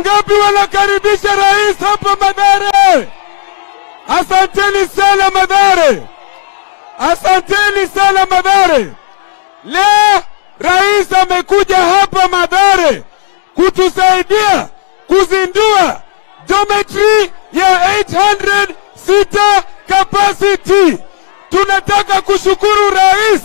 Wangapi wanakaribisha rais hapa Mathare? Asanteni sana Mathare. Asanteni sana Mathare. Leo rais amekuja hapa Mathare kutusaidia kuzindua dormitory ya 800 seater capacity. Tunataka kushukuru rais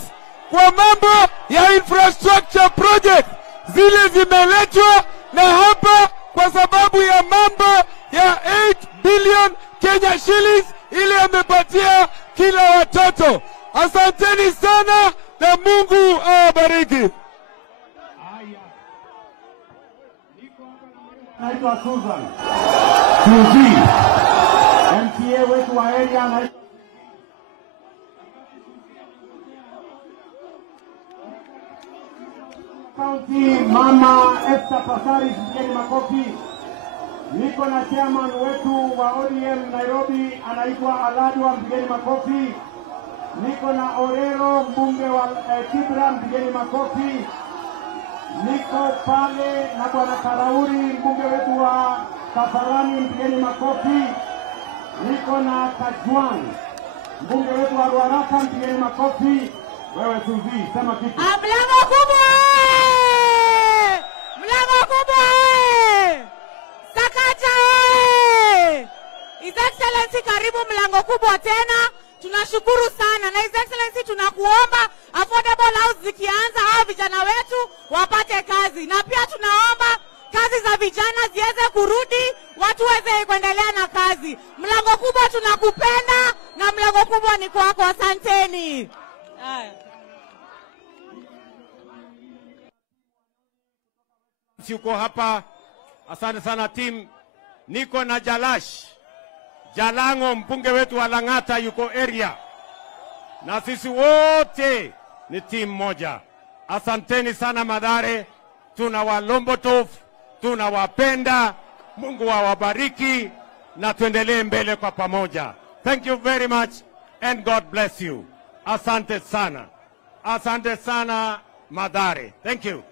kwa mambo ya infrastructure project zile zimeletwa na hapa kwa sababu ya mambo ya 8 billion Kenya shillings ili amepatia kila watoto. Asanteni sana na Mungu awabariki. Naitwa Susan Suzi, MCA wetu wa area na County, Mama Esther Pasari, mgeni makofi. Niko na chairman wetu wa ODM Nairobi anaitwa Aladwa, mgeni makofi. Niko na Orero, mbunge wa Kibra, mgeni makofi. Niko pale na bwana Karauri, mbunge wetu wa Kafarani, mgeni makofi. Niko na Kajwang, mbunge wetu wa Ruaraka, mgeni makofi. Wewe Suzi, sema kitu. Mlango kubwa! Mlango kubwa! Sakaja! His Excellency, karibu mlango kubwa tena. Tunashukuru sana na His Excellency, tunakuomba affordable house zikianza hao vijana wetu wapate kazi, na pia tunaomba kazi za vijana ziweze kurudi, watu waweze kuendelea na kazi. Mlango kubwa tunakupenda na mlango kubwa ni kwako. Asanteni. Yuko hapa. Asante sana team. Niko na Jalango, mbunge wetu wa Lang'ata yuko area. Na sisi wote ni team moja. Asanteni sana Mathare. Tunawalombotof, tunawapenda. Mungu awabariki na tuendelee mbele kwa pamoja. Thank you very much and God bless you. Asante sana. Asante sana Mathare. Thank you.